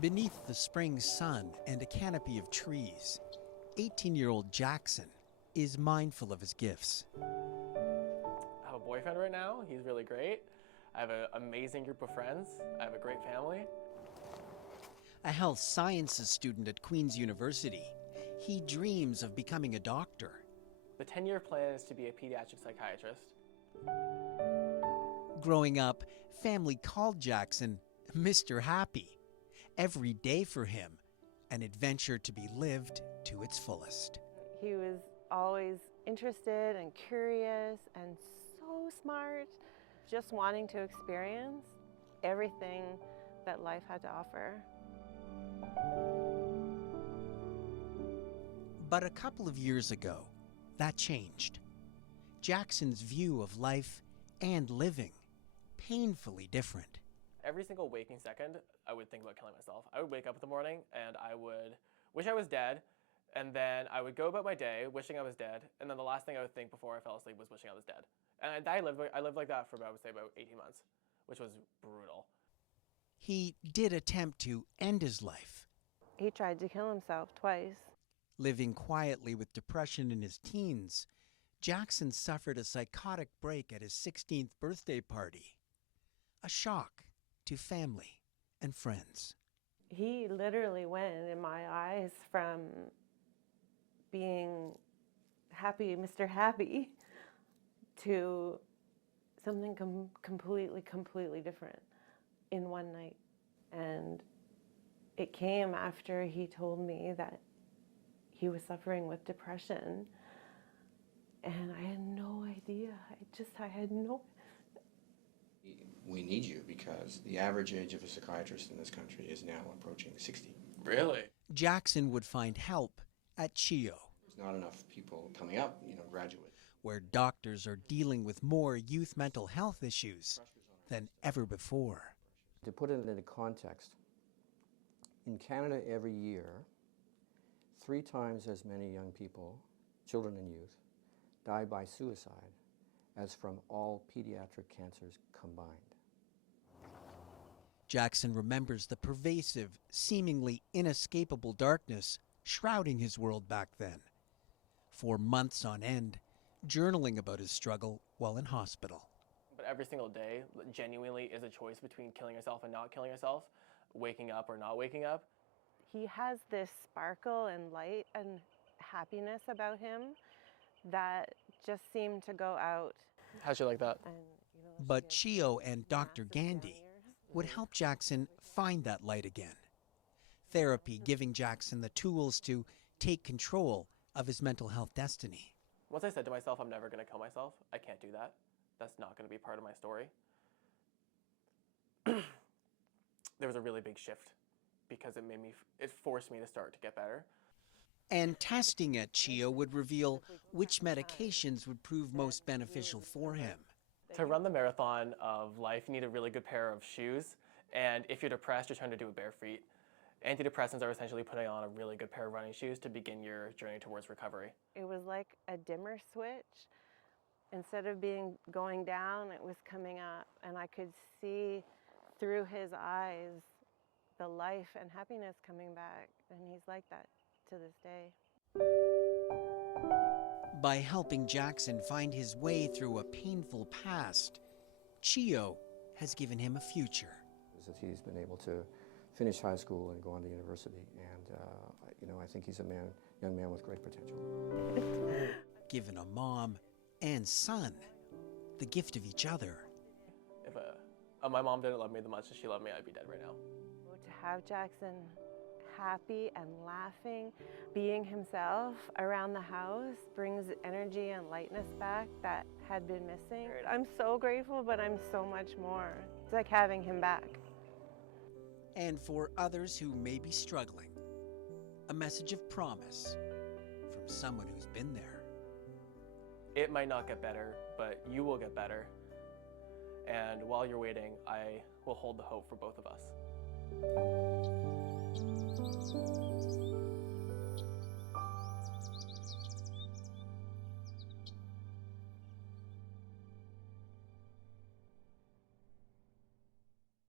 Beneath the spring sun and a canopy of trees, 18-year-old Jackson is mindful of his gifts. I have a boyfriend right now. He's really great. I have an amazing group of friends. I have a great family. A health sciences student at Queen's University, he dreams of becoming a doctor. The 10-year plan is to be a pediatric psychiatrist. Growing up, family called Jackson Mr. Happy. Every day for him, an adventure to be lived to its fullest. He was always interested and curious and so smart, just wanting to experience everything that life had to offer. But a couple of years ago, that changed. Jackson's view of life and living, painfully different. Every single waking second, I would think about killing myself. I would wake up in the morning and I would wish I was dead, and then I would go about my day wishing I was dead, and then the last thing I would think before I fell asleep was wishing I was dead. And I lived like that for, I would say, about 18 months, which was brutal. He did attempt to end his life. He tried to kill himself twice. Living quietly with depression in his teens, Jackson suffered a psychotic break at his 16th birthday party. A shock to family and friends. He literally went, in my eyes, from being happy, Mr. Happy, to something completely different in one night. And it came after he told me that he was suffering with depression. And I had no idea. I had no. We need you because the average age of a psychiatrist in this country is now approaching 60. Really? Jackson would find help at CHEO. There's not enough people coming up, graduate. Where doctors are dealing with more youth mental health issues than ever before. To put it into context, in Canada every year, 3 times as many young people, children and youth, die by suicide as from all pediatric cancers combined. Jackson remembers the pervasive, seemingly inescapable darkness shrouding his world back then. For months on end, journaling about his struggle while in hospital. But every single day, genuinely, is a choice between killing yourself and not killing yourself, waking up or not waking up. He has this sparkle and light and happiness about him that just seemed to go out. How'd you like that? And, But CHEO and Dr. Gandy would help Jackson find that light again. Therapy giving Jackson the tools to take control of his mental health destiny. Once I said to myself, I'm never going to kill myself, I can't do that. That's not going to be part of my story. There was a really big shift because it forced me to start to get better. And testing at CHEO would reveal which medications would prove most beneficial for him. To run the marathon of life, you need a really good pair of shoes. And if you're depressed, you're trying to do it bare feet. Antidepressants are essentially putting on a really good pair of running shoes to begin your journey towards recovery. It was like a dimmer switch. Instead of going down, it was coming up. And I could see through his eyes the life and happiness coming back. And he's like that to this day. By helping Jackson find his way through a painful past, CHEO has given him a future. He's been able to finish high school and go on to university, and I think he's a young man with great potential. Given a mom and son the gift of each other. If my mom didn't love me the much as she loved me, I'd be dead right now. To have Jackson happy and laughing, being himself around the house brings energy and lightness back that had been missing. I'm so grateful, but I'm so much more. It's like having him back. And for others who may be struggling, a message of promise from someone who's been there. It might not get better, but you will get better. And while you're waiting, I will hold the hope for both of us.